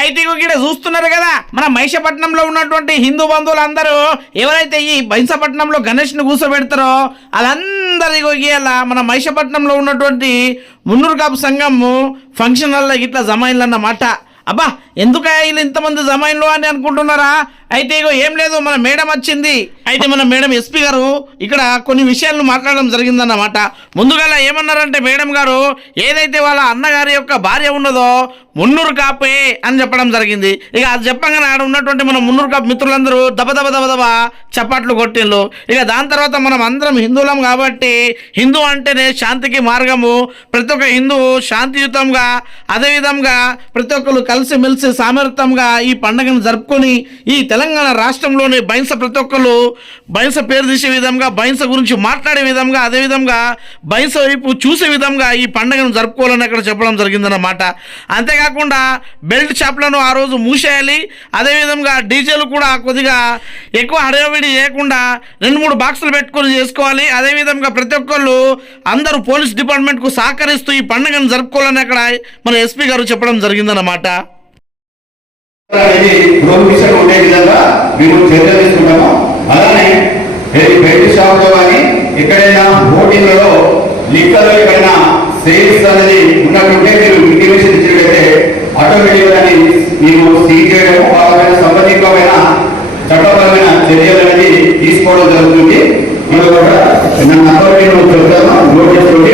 అయితే ఇక్కడ చూస్తున్నారు కదా మన మహిషపట్నంలో ఉన్నటువంటి హిందూ బంధువులందరూ ఎవరైతే ఈ బైంసపట్నంలో గణేష్ ని కూర్చోబెడతారో వాళ్ళందరూ ఇలా మన మహిషపట్నంలో ఉన్నటువంటి మున్నూరు కాపు సంఘము ఫంక్షన్ హాల్లో ఇట్లా జమైన్లన్నమాట. అబ్బా ఎందుకు వీళ్ళు ఇంతమంది జమైన్లు అని అనుకుంటున్నారా? అయితే ఇగో ఏం లేదు, మన మేడం వచ్చింది. అయితే మన మేడం ఎస్పీ గారు ఇక్కడ కొన్ని విషయాలను మాట్లాడడం జరిగిందన్నమాట. ముందుగా ఏమన్నారంటే మేడం గారు ఏదైతే వాళ్ళ అన్నగారి యొక్క భార్య ఉన్నదో మున్నూరు కాపే అని చెప్పడం జరిగింది. ఇక అది చెప్పగానే ఆడ ఉన్నటువంటి మన మున్నూరు కాపు మిత్రులందరూ దబ చప్పట్లు కొట్టిండ్రు. ఇక దాని తర్వాత మనం అందరం హిందువులం కాబట్టి హిందూ అంటేనే శాంతికి మార్గము, ప్రతి ఒక్క హిందువు శాంతియుతంగా అదేవిధంగా ప్రతి ఒక్కరు కలిసిమెలిసి సామర్థ్యంగా ఈ పండుగను జరుపుకొని ఈ తెలంగాణ రాష్ట్రంలోని బైంస ప్రతి ఒక్కరు బైంస పేరు తీసే విధంగా, బైంస గురించి మాట్లాడే విధంగా, అదేవిధంగా బైంస వైపు చూసే విధంగా ఈ పండుగను జరుపుకోవాలని అక్కడ చెప్పడం జరిగిందన్నమాట. అంతేకాకుండా బెల్ట్ షాప్లను ఆ రోజు మూసేయాలి. అదేవిధంగా డీజేలు కూడా కొద్దిగా ఎక్కువ హడావిడి చేయకుండా 2-3 బాక్సులు పెట్టుకొని చేసుకోవాలి. అదేవిధంగా ప్రతి ఒక్కళ్ళు అందరూ పోలీస్ డిపార్ట్మెంట్కు సహకరిస్తూ ఈ పండుగను జరుపుకోవాలని అక్కడ మన ఎస్పీ గారు చెప్పడం జరిగిందన్నమాట. ప్రొహిబిషన్ ఉండే విధంగా మేము చర్యలు తీసుకుంటాము. అలానే బెల్ట్ షాప్ లో కానీ ఎక్కడైనా హోటళ్లలో లిక్కర్ ఎక్కడైనా సేల్స్ అనేది ఉన్నట్టుంటే మీరు ఇంటిమేషన్ ఇచ్చినట్లయితే ఆటోమేటిక్ అని మేము సీజ్ చేయడము, వాళ్ళపైన సంబంధితమైన చట్టపరమైన చర్యలు అనేది తీసుకోవడం జరుగుతుంది. మీరు కూడా నా నంబర్ నేను చెప్తాను, నోట్ చేసుకోండి.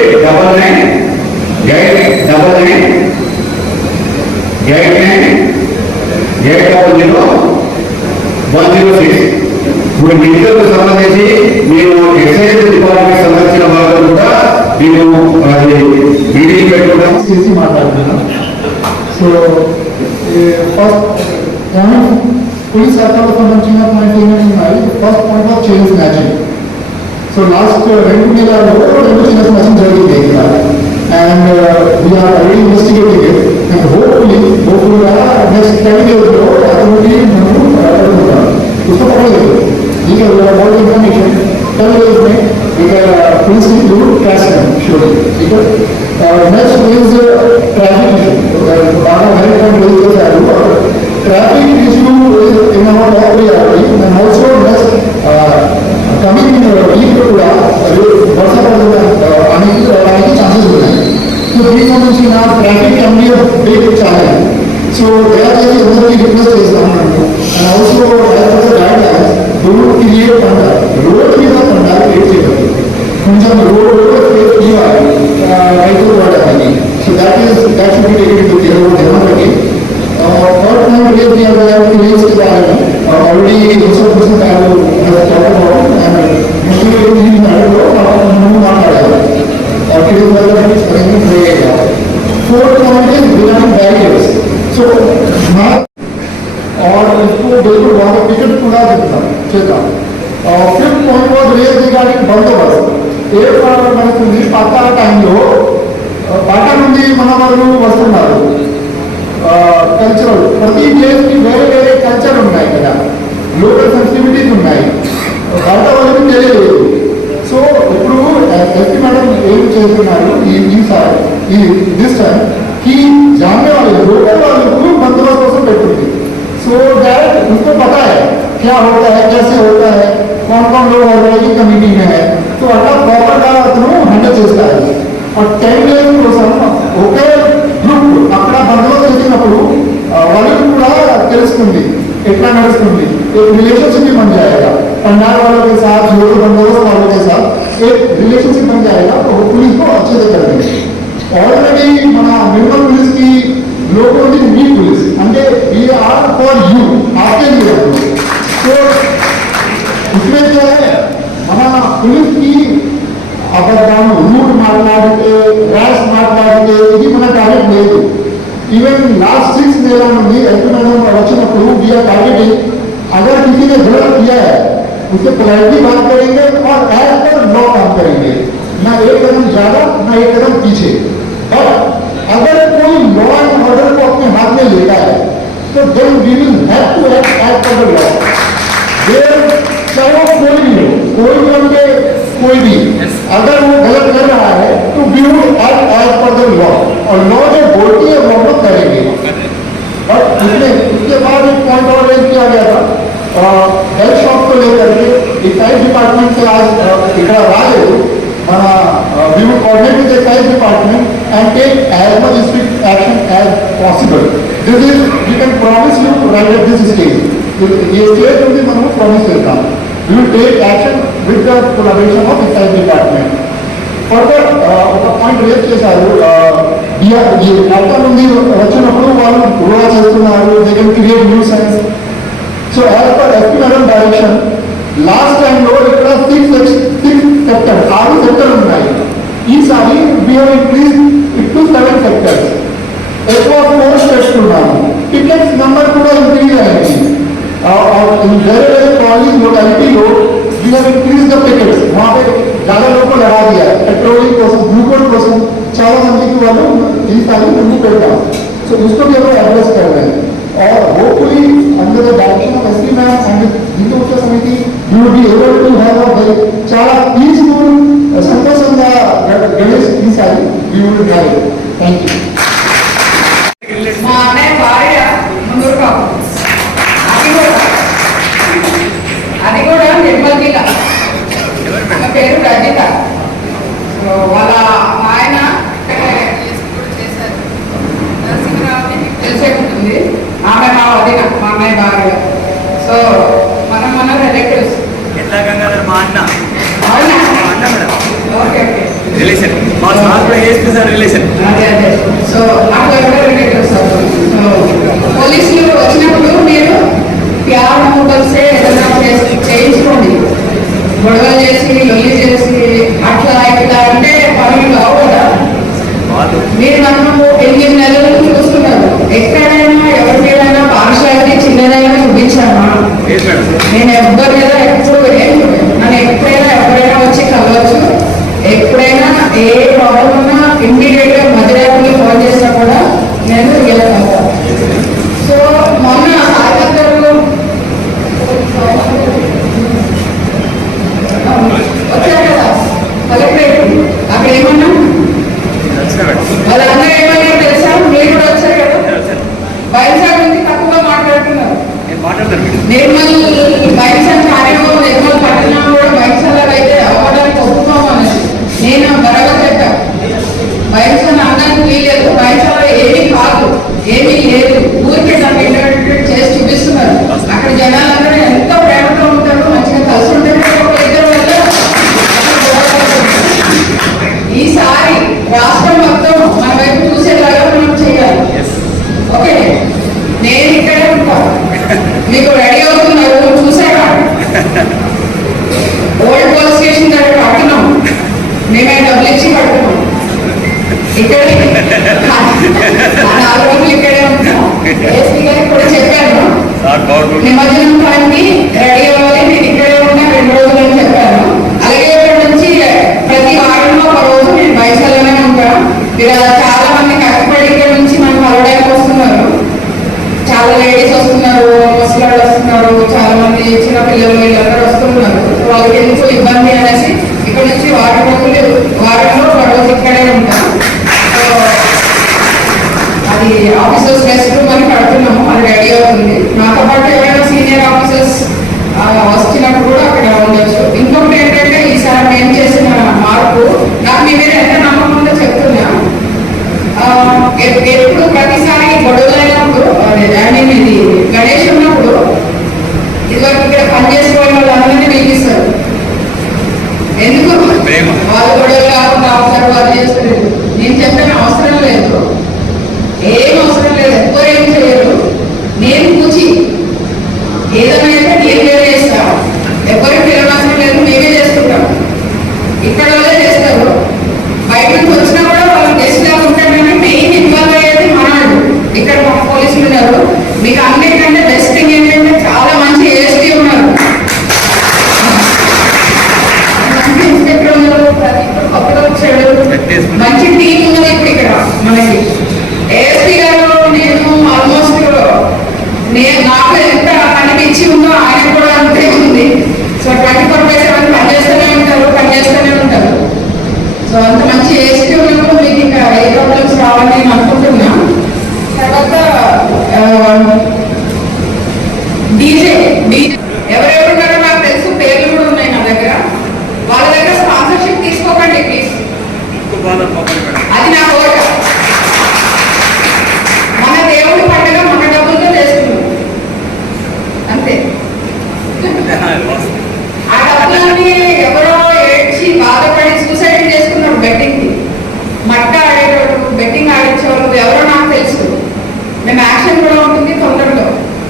99-800-106. ఇప్పుడు మెడికల్కు సంబంధించి మేము ఎక్సైజ్ డిపార్ట్మెంట్ సంబంధించిన వాళ్ళు కూడా మేము మీటింగ్ పెట్టుకుంటాం చేసి మాట్లాడుతున్నాం. సో ఫస్ట్ పోలీస్ శాఖకు సంబంధించిన పాయింట్ ఏమేమి ఉన్నాయి? First point of chain snatching. So last 2 నెలల్లో 2 చిన్న స్నాచింగ్ జరిగింది ఇక్కడ. And we are already investigating it, and hopefully next 10 years authority उसको पकड़ेंगे. ठीक है, we have all the information. 10 years में we can police do cash crime surely. ठीक है. Next is traffic issue. बागा हर टाइम लोग जो है traffic issue is in our top priority, and also next coming week కూడా వర్షాకాలం అనేది ఛాన్సెస్ ఉన్నాయి. సో దీనికి సంబంధించి నా ట్రాఫిక్ అన్ని బ్రేక్ చేయాలి. సో దయచేసి అందరికీ రిక్వెస్ట్ చేస్తాను. And also guide lines don't create పండాలి, రోడ్ మీద పండాలి క్రియేట్ చేయలేదు. కొంచెం రోడ్ ఇవ్వాలి రైతులు వాడాలని. So that should be taken into care of democracy. Third point raise చేయాలని ఆల్రెడీ మున్సిపల్ గారు మాట్లాడారు. Fourth point is building barriers. So और इसको बिल्कुल वहाँ पर टिकट पूरा देता चेता. Fifth point was raise regarding बंदोबस्त. ఏ మనకు పాత టైంలో బాటా నుండి మన వాళ్ళు వస్తున్నారు. కల్చరల్ ప్రతి ప్లేస్కి వేరే వేరే కల్చర్ ఉన్నాయి కదా, లోకల్ సెన్సిటివిటీస్ ఉన్నాయి, బాటా వాళ్ళకి తెలియలేదు. సో ఇప్పుడు ఎస్పీ మేడం ఏం చేస్తున్నారు ఈ దిస్ టైం की जानने वाले लोकल वाले को बंदोबस्त కోసం పెట్టుకుంది. सो दैट उसको पता है क्या होता है, कैसे होता है, कौन कौन लोग ऑर्गेनाइजिंग कमेटी में है. तो అట్లా ప్రాపర్ గా అతను హ్యాండిల్ చేస్తారు. और 10 డేస్ కోసం ఒకే గ్రూప్ అక్కడ బందోబస్తు చేసినప్పుడు వాళ్ళకి కూడా తెలుస్తుంది ఎట్లా నడుస్తుంది. एक रिलेशनशिप भी बन जाएगा पंडाल वालों के साथ, लोग बंदोबस्त वालों के साथ एक रिलेशनशिप बन जाएगा. तो पुलिस को अच्छे से कर देंगे. ऑलरेडी మన మినిమం पुलिस की लोगों की मी पुलिस అంటే वी आर फॉर यू, आपके लिए. तो इसमें जो है మన पुलिस की అబద్ధాలు రూట్ మాట్లాడితే ర్యాష్ మాట్లాడితే ఇది మన టార్గెట్ లేదు. ఈవెన్ లాస్ట్ 6 నెలల నుండి ఎస్పీ మేడం వచ్చినప్పుడు వీఆర్ టార్గెటింగ్ अगर किसी ने गलत किया है उससे पोलाइटली बात करेंगे और एज पर लॉ काम करेंगे, ना एक कदम ज्यादा ना एक कदम पीछे. और अगर कोई लॉ एंड ऑर्डर को अपने हाथ में लेता है तो then we will have to act as per the law. चाहे वो कोई भी हो, कोई भी अगर वो गलत कर रहा है तो we will act as per the law. और लॉ जो बोलती है वो हम लोग करेंगे. बट उसके बाद एक पॉइंट और रेज किया गया था हेल्थ शॉप को लेकर के एक्साइज डिपार्टमेंट से आज ఇక్కడ రాలేదు మన we will coordinate with the excise department and take as much strict action as possible. This is we can promise you right at this stage. ये स्टेज నుండి మనం ప్రామిస్ చేద్దాం. We will take action with the collaboration of excise department. Further ఒక point raise చేశారు ఈ lockdown నుండి వచ్చినప్పుడు వాళ్ళు గోవా చేస్తున్నారు they can create new science so as per SP madam direction last టైంలో ఇక్కడ 6 సెక్టర్ 6 సెక్టర్ ఉన్నాయి ఈసారి we have increase it to 7 sectors ఎక్కువ 4 స్టేట్స్ ఉన్నారు టికెట్స్ నెంబర్ కూడా ఇంక్రీజ్ అయింది వేరే వేరే colony లొకాలిటీలో we have increased the tickets. वहाँ पे ज़्यादा लोगों को लगा दिया है पेट्रोलिंग कोसम ग्लूकोज कोसम चारों मंदी की वालों इस साल में उनको करना so उसको भी हम एड्रेस कर रहे हैं और hopefully under the direction of SP ma'am and Hindu Uttara Samiti you will be able to have a very चारा peaceful संतोषंगा गणेश इस साल we will have it. Thank you. माने भार्या मंदुर का అది కూడా నిర్మల్ జిల్లా నా పేరు రజిత వాళ్ళ ఆయన చేశారు నరసింహరావుని మీకు తెలిసే ఉంటుంది ఆమె మా వదిన మా అమ్మాయి భార్య సో మనం రిలేటివ్స్ మా అన్న అవునా మేడం ఓకే ఓకే రిలేషన్ మా సార్ కూడా ఏఎస్పీ సార్ రిలేషన్ అదే సో నాకు ఎవరో రిలేటివ్స్ సో పోలీసులు వచ్చినప్పుడు మీరు ప్యార్ మొబైల్సే ఏదైనా చేయించుకోండి గొడవ చేసి లొల్లి చేసి అట్లా ఇట్లా అంటే పనులు కావు కదా మీరు నన్ను 8 నెలల నుంచి చూస్తున్నారు ఎక్కడైనా ఎవరి మీదైనా పార్షాలిటీ చిన్నదైనా చూపించామా నేను ఎవ్వరి మీద ఎప్పుడు నన్ను ఎప్పుడైనా ఎవరైనా వచ్చి కలవచ్చు ఎప్పుడైనా ఏ ప్రాబ్లం ఉన్నా ఇమ్మీడియట్ గా మధ్యరాత్రికి ఫోన్ చేసినా కూడా నేను రియల్ అవుతాను సో మొన్న సాయంత్రం వచ్చారు కదా కలెక్టరేట్ అక్కడ ఏమన్నా వాళ్ళందరూ ఏమన్నా తెలుసా మీరు కూడా వచ్చారు కదా బయలుసారి నుంచి తక్కువగా మాట్లాడుతున్నారు నిర్మల్ బయలుసారి కార్యక్రమం నిర్మల్ పట్టణం కూడా బయలుసారి అయితే అవ్వడానికి ఒప్పుకోమన్నది నేను బరాబర్ చెప్పాను బయలుసారి అనడానికి వీలేదు బయలుసారి ఏమీ కాదు ఏమీ లేదు ఊరికే నాకు ఇంటర్వ్యూ చేసి చూపిస్తున్నారు అక్కడ జనాలందరూ ఎంతో ప్రేమతో ఉంటారు మంచిగా కలిసి ఉంటారు ఈసారి రాష్ట్రం మొత్తం మన వైపు చూసేలాగా మనం చేయాలి ఓకే నేను ఇక్కడే ఉంటాను మీకు రెడీ అవుతున్నారు చూసారా ఓల్డ్ పోలీస్ స్టేషన్ దగ్గర కడుతున్నాం మేమే డబ్బులు ఇచ్చి కడుతున్నాం ఇక్కడే 4 రోజులు ఇక్కడే ఉంటాం ఏసీ గారికి కూడా చెప్పాను నిమజ్జనం టైంకి రెడీ అవ్వాలి నేను ఇక్కడే ఉన్నా 2 రోజులు అని చెప్పాను అలాగే ఇక్కడ నుంచి ప్రతి వారంలో ఒక రోజు నేను బయటలోనే ఉంటాను మీరు చాలా మంది కష్టపడి ఇక్కడ నుంచి మనం కలవడానికి వస్తున్నారు చాలా లేడీస్ వస్తున్నారు ముసలాళ్ళు వస్తున్నారు చాలా మంది చిన్న పిల్లలు వీళ్ళందరూ వస్తున్నారు వాళ్ళకి ఎందుకు ఇబ్బంది అనేసి ఇక్కడ నుంచి వారంలో 1 రోజు ఇక్కడే ఉంటాం అది ఆఫీసర్స్ రెస్ట్ రూమ్ అని కడుతున్నాము అది రెడీ అవుతుంది నాతో పాటు ఎవరైనా సీనియర్ ఆఫీసర్స్ వచ్చినప్పుడు కూడా అక్కడ ఉండొచ్చు ఇంకొకటి ఏంటంటే ఈసారి మేము చేసిన మార్పు నాకు మీ మీద ఎంత నమ్మకం ఉందో చెప్తున్నా ఎప్పుడు ప్రతిసారి గొడవలైనప్పుడు ఇది గణేష్ ఉన్నప్పుడు ఇదివరకు ఇక్కడ పనిచేసుకోవడం వాళ్ళందరినీ పిలిపిస్తారు ఎందుకు వాళ్ళు గొడవలు కాకుండా అవసరం వాళ్ళు చేస్తారు నేను చెప్పిన అవసరం లేదు ఏం అవసరం లేదు ఎవ్వరు ఏం చేయరు నేను కూర్చి ఏదైనా నేను వేరే చేస్తా ఎవరికి పిలవాల్సిన లేదు మేమే చేసుకుంటాం ఇక్కడ వాళ్ళే చేస్తారు బయట నుంచి వచ్చినా కూడా వాళ్ళు గెస్ట్ గా ఉంటారు కానీ మెయిన్ ఇన్వాల్వ్ అయ్యేది మనవాళ్ళు ఇక్కడ మన పోలీసులు ఉన్నారు మీకు అన్నిటికంటే బెస్ట్ థింగ్ ఏంటంటే చాలా మంచి ఏఎస్టీ ఉన్నారు మంచి ఇన్స్పెక్టర్ ఉన్నారు ప్రతి కొత్తగా వచ్చాడు మంచి టీం ఉన్నది ఇప్పుడు ఇక్కడ మనకి ఏఎస్పీ గారు నేను ఆల్మోస్ట్ నాకు ఎంత కనిపించి ఉందో ఆయన కూడా అంతే ఉంది సో 24/7 పనిచేస్తూనే ఉంటారు సో అంత మంచి ఏఎస్పీ ఉన్నప్పుడు మీకు ఇంకా ఏ ప్రాబ్లమ్స్ రావాలని నేను అనుకుంటున్నా తర్వాత యాక్షన్ కూడా ఉంటుంది తొందరలో.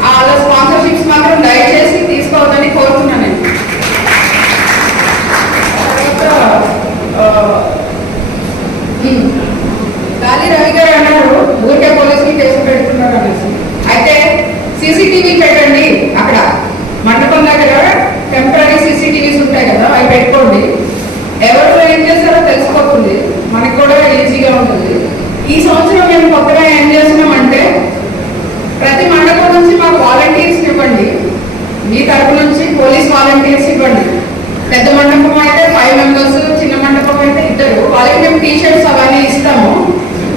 అలా స్పాన్సర్షిప్స్ మాత్రం దయచేసి తీసుకోవద్దని కోరుతున్నాను నేను. గాలి రవి గారు అన్నారు ఊరికే పోలీసులు కేసు పెడుతున్నారు అనేసి. అయితే సీసీటీవీ పెట్టండి, అక్కడ మండపం దగ్గర టెంపరీ సీసీటీవీస్ ఉంటాయి కదా, అవి పెట్టుకోండి. ఎవరు ఏం చేస్తారో తెలిసిపోతుంది, మనకు కూడా ఈజీగా ఉంటుంది. ఈ సంవత్సరం మేము కొత్తగా ఏం చేస్తున్నామంటే ప్రతి మండపం నుంచి మాకు వాలంటీర్స్ ఇవ్వండి, మీ తరపు నుంచి పోలీస్ వాలంటీర్స్ ఇవ్వండి. పెద్ద మండపం అయితే 5 members, చిన్న మండపం అయితే 2. వాళ్ళకి మేము టీషర్ట్స్ అవన్నీ ఇస్తాము.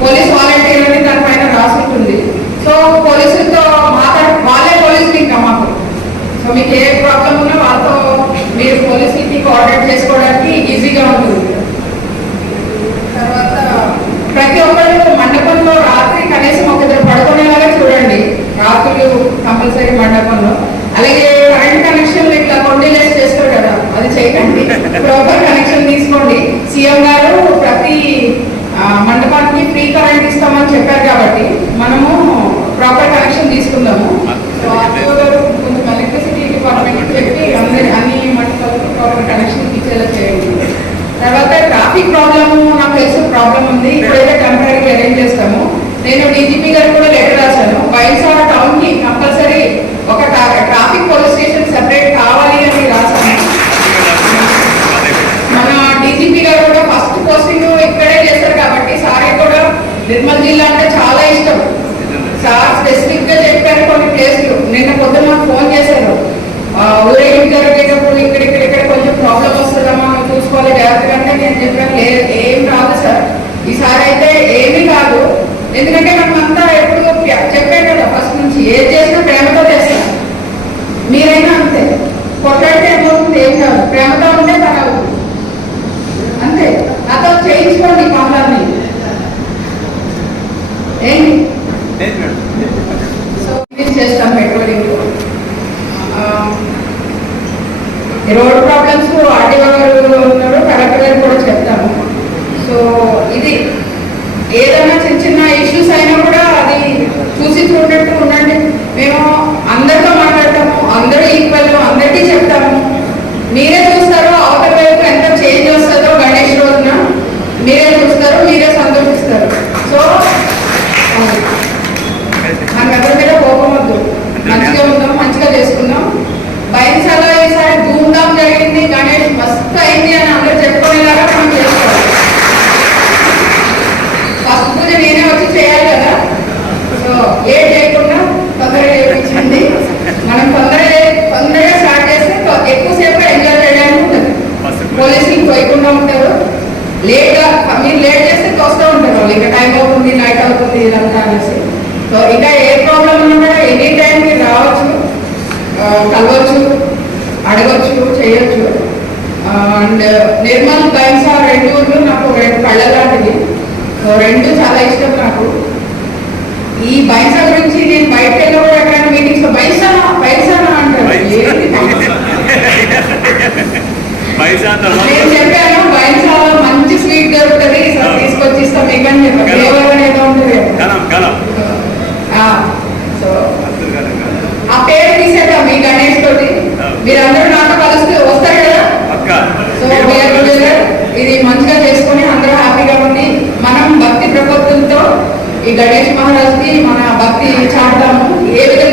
పోలీస్ వాలంటీర్ అని దానిపైన రాసి ఉంటుంది. సో పోలీసులతో వాళ్ళే పోలీసులు ఇంకా మాకు. సో మీకు ఏ ప్రాబ్లం ఉన్నా వాళ్ళతో మీరు పోలీసులకి కోఆర్డినేట్ చేసుకోవడానికి ఈజీగా ఉంటుంది. తర్వాత ప్రతి ఒక్కరు మండపంలో రాత్రి కనీసం ఒక ఇద్దరు పడుకునేలాగా చూడండి, రాత్రులు కంపల్సరీ మండపంలో. అలాగే కరెంట్ కనెక్షన్ ఇట్లా కొండీలేసి చేస్తారు కదా, అది చేయకండి. ప్రాపర్ కనెక్షన్ తీసుకోండి. సీఎం గారు ప్రతి మండపానికి ఫ్రీ కరెంట్ ఇస్తామని చెప్పారు కాబట్టి మనము ప్రాపర్ కనెక్షన్ తీసుకుందాము. సో ఆర్టీఓ గారు కొంచెం ఎలక్ట్రిసిటీ డిపార్ట్మెంట్కి చెప్పి అన్ని మండపాలకు ప్రాపర్ కనెక్షన్ ఇచ్చేలా చేయండి. తర్వాత ట్రాఫిక్ ప్రాబ్లమ్ నాకు తెలిసి ప్రాబ్లం ఉంది, ఇప్పుడైతే టెంపరీగా అరేంజ్ చేస్తాము. నేను డీజీపీ గారు కూడా లెటర్ రాశాను, బైన్సాడ టౌన్ కి కంపల్సరీ ఒక ట్రాఫిక్ పోలీస్ స్టేషన్ సెపరేట్ కావాలి అని రాశాను. మన డీజీపీ గారు కూడా ఫస్ట్ పోస్టింగ్ ఇక్కడే చేశారు కాబట్టి సార్ కూడా నిర్మల్ జిల్లా అంటే చాలా ఇష్టం. సార్ స్పెసిఫిక్ గా చెప్పారు కొన్ని ప్లేస్లు. నిన్న పొద్దున్న ఫోన్ చేశారు, ఊరేగింపు జరిగేటప్పుడు ఇక్కడ కొంచెం ప్రాబ్లం వస్తుందమ్మా చూసుకోవాలి జాగ్రత్తగా అంటే నేను చెప్పాను ఏం రాదు సార్, ఈసారి అయితే ఏమీ కాదు. ఎందుకంటే మనం అంతా ఎప్పుడు చెప్పాను కదా ఫస్ట్ నుంచి, ఏది చేసినా ప్రేమతో చేస్తాం. మీరైనా అంతే, కొట్లాడితే ఏమవుతుంది, ఏం కాదు, ప్రేమతో ఉంటే తన అంతే. నాతో చేయించుకోండి పనులన్నీ ఏంటి. సో ఇది చేస్తాం పెట్రోలింగ్. రోడ్ ప్రాబ్లమ్స్ ఆర్టీఓ గారు ఉన్నారు, కలెక్టర్ గారు కూడా చెప్తాము. సో ఇది ఏదైనా చిన్న ఇష్యూస్ అయినా కూడా అది చూసి చూడట్టు ఉండండి. మేము అందరితో మాట్లాడతాము, అందరూ ఈక్వల్, అందరికీ చెప్తాము. మీరే చూస్తారో అవతల వైపు ఎంత చేంజ్ వస్తుందో గణేష్ రోజున మీరే చూస్తారు, మీరే సంతోషిస్తారు. సో నాకు అందరి మీద కోపం వద్దు, మంచిగా ఉందాం, మంచిగా చేసుకుందాం. బైన్సాలో ఈసారి ధూమ్ధామ్ జరిగింది, గణేష్ మస్తు అయింది అని అందరూ చెప్పుకునేలాగా మనం చేసుకోవాలి. ఫస్ట్ పూజ నేనే వచ్చి చేయాలి కదా, సో లేట్ చేయకుండా తొందరగా చేయించండి. మనం తొందరగా స్టార్ట్ చేస్తే ఎక్కువసేపు ఎంజాయ్ చేయడానికి ఉంటుంది. పోలీసులు పోయకుండా ఉంటారు, లేట్గా మీరు లేట్ చేస్తే తోస్తూ ఉంటారు వాళ్ళు, ఇంకా టైం అవుతుంది, నైట్ అవుతుంది ఇదంతా అనేసి. సో ఇంకా ఏ ప్రాబ్లం ఉన్నా కూడా ఎనీ టైం మీరు రావచ్చు, కలవచ్చు, అడగచ్చు, చేయొచ్చు. అండ్ నిర్మల్ బైన్సా 2 ఊర్లు నాకు 2 కళ్ళ లాంటివి. సో 2 చాలా ఇష్టం నాకు. ఈ బైన్సా గురించి నేను బయటకు వెళ్ళినప్పుడు ఎక్కడైనా మీటింగ్స్ లో బైన్సానా అంటారు. నేను చెప్పాను బైన్సాలో మంచి స్వీట్ దొరుకుతుంది, సార్ తీసుకొచ్చి ఇస్తాం మీకు అని చెప్పాను. దేవరం ఏదో ఉంటుంది. సో ఆ పేరు తీసేద్దాం మీ గణేష్ తోటి, మీరందరూ నాతో కలిసి వస్తారు కదా. సో ఇది మంచిగా చేసుకుని అందరూ హ్యాపీగా ఉండి మనం భక్తి ప్రపత్తులతో ఈ గణేష్ మహారాజ్కి మన భక్తి చాటుతాము. ఏ విధంగా